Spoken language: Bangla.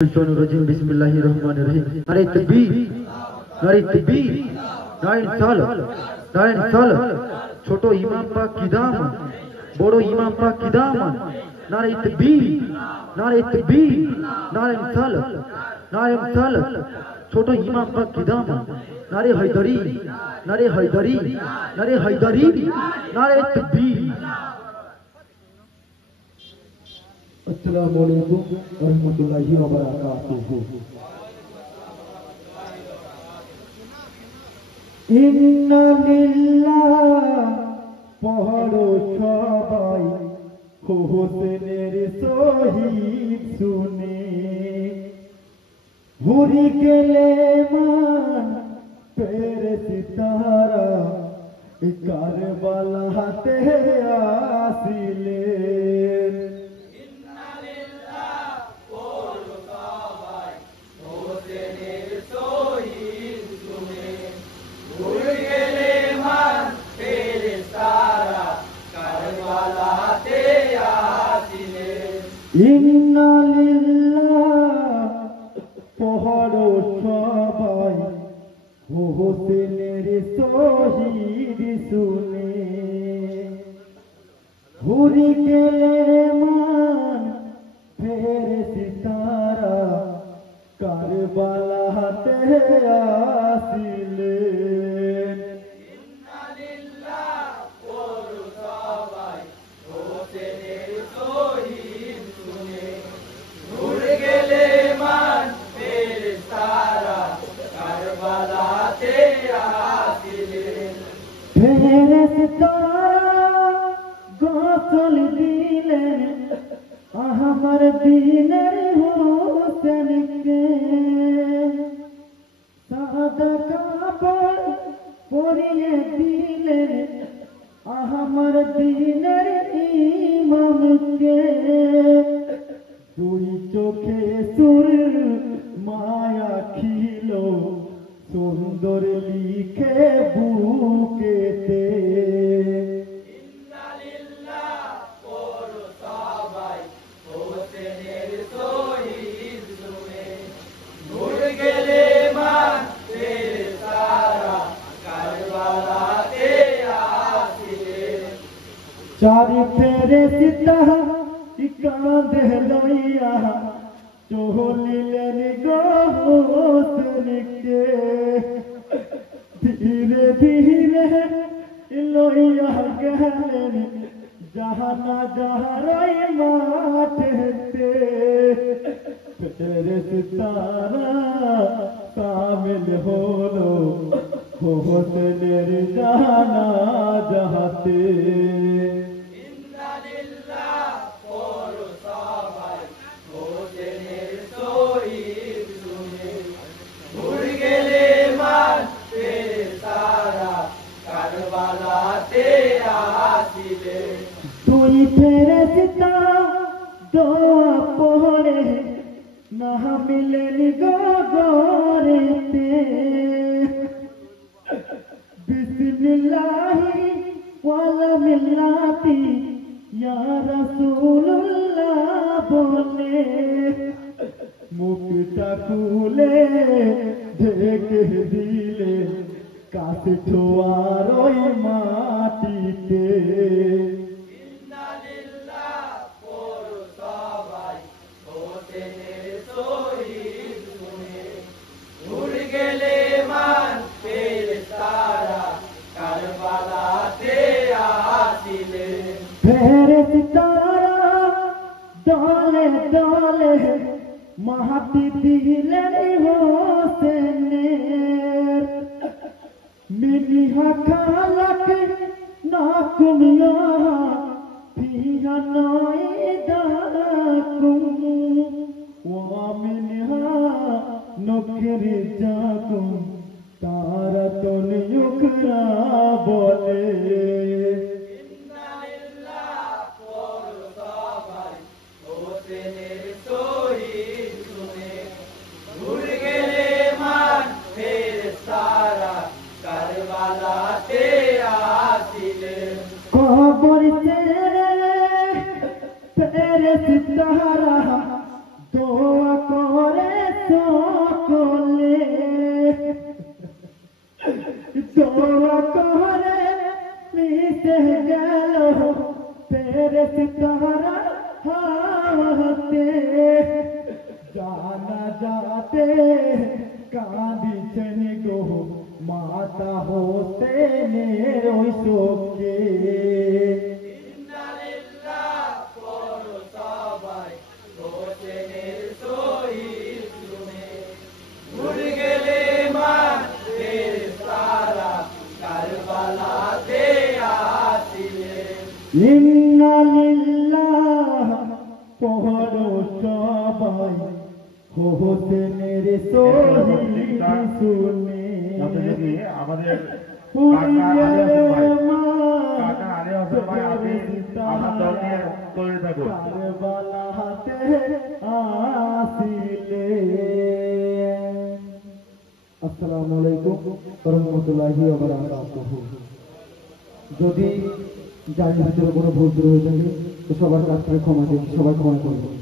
रजीम बिस्मिल्लाहिर्रहमानिर्रहीम। नारे तकबीर, नारे तकबीर, नारे साल, नारे साल। छोटो इमाम पाक की दामन, बड़ो इमाम पाक की दामन। नारे तकबीर, नारे तकबीर, नारे साल, नारे साल। छोटो इमाम पाक की दामन। नारे हैदरी, नारे हैदरी, नारे हैदरी, नारे तकबीर। अस्सलामुअलैकुम वरहमतुल्लाहि वबरकातुहू। इन्ना लिल्लाह पढ़ो सबाई হোসেনের শহীদ শুনে ঘুরি গেলে মান পেরেসিতারা কারবালা হাতে আসিলেন। ইন্না লিল্লাহ পড়ো সবাই হোসেনের শহীদ শুনে ঘুরি গেলে মান ফেরেশতারা কারবালা হাতে আসিলেন। ইন্না লিল্লাহ পড়ো সবাই হোসেনের শহীদ শুনে ঘুরে গেলে মান ফেরেশতারা কারবালাতে আসিলেন। ফেরেশতারা গোসল দিলেন আমার দিনের হোসেনকে, সাদা কাপড় পরিয়ে দিলেন আমার দিনের ইমামকে। দুই চোখে সুর মায়া খিল সুন্দর লিখে বুকেতে। ইন্না লিল্লাহ পড়ো সবাই হোসেনের শহীদ শুনে ঘুরে গেলে মান ফেরেশতারা কারবালাতে আসিলেন। চারি ফেরেশতা কাঁধে লইয়া চলিলেন গো হোসেনকে, ধীরে ধীরে লইয়া গেলেন জাহানা জাহারাই মাঠেতে। ফেরেশতারা শামিল হলো হোসেনের জানাজাতে। ইন্না লিল্লাহ পড়ো সবাই হোসেনের শহীদ শুনে ঘুরে গেলে মান ফেরেশতারা কারবালাতে আসিলেন। তুই ফেরেশতা দোয়া পড়ে না মিলেন গগরেতে। বিসমিল্লাহি ওয়ালা মিল্লাতি ইয়া রাসূলুল্লাহ বলে মুখটা খুলে ঢেকে দিলে কাছে ছোঁয়ার ওই মাটিতে। ইন্না লিল্লাহ পড়ো সবাই হোসেনের শহীদ শুনে ঘুরে গেলে মান ফেরেশতারা কারবালাতে আসিলেন। ফেরেশতারা দলে দলে মাটি দিলেন হোসেনের। মিনিহা খালাক নাকুম ইয়া ফিহা নাইদাকুম ওয়া মিনহা নুখরিজাকুম তারাতুন ইউকরা বলে। ইন্না লিল্লাহ পড়ো সবাই হোসেনের শহীদ শুনে ঘুরে গেলে মান ফেরেশতারা কারবালাতে আসিলেন। কবর তেরে ফেরেশতারা দোয়া করে কাঁদিছেন গো মাতা হোসেনের ওই শোকে ইন্নালিল্লাহ পড়ো সবাই হোসেনের শহীদ শুনে ভুলে গেলে মান ফেরেশতারা কারবালাতে আসিলেন ইন্না লিল্লাহ পড়ো সবাই হোসেনের শহীদ শুনে আমাদের কাকা আলী হাসান ভাই আপনি আমার দল নিয়ে তৈরি থাকুন। কারবালাতে আসিলে। আসসালামু আলাইকুম ওয়া রাহমাতুল্লাহি ওয়া বারাকাতুহু। যদি জানি ভিতরে কোনো ভুল হয়ে থাকে তো সবার কাছ থেকে ক্ষমা চাই, সবাই ক্ষমা করবেন।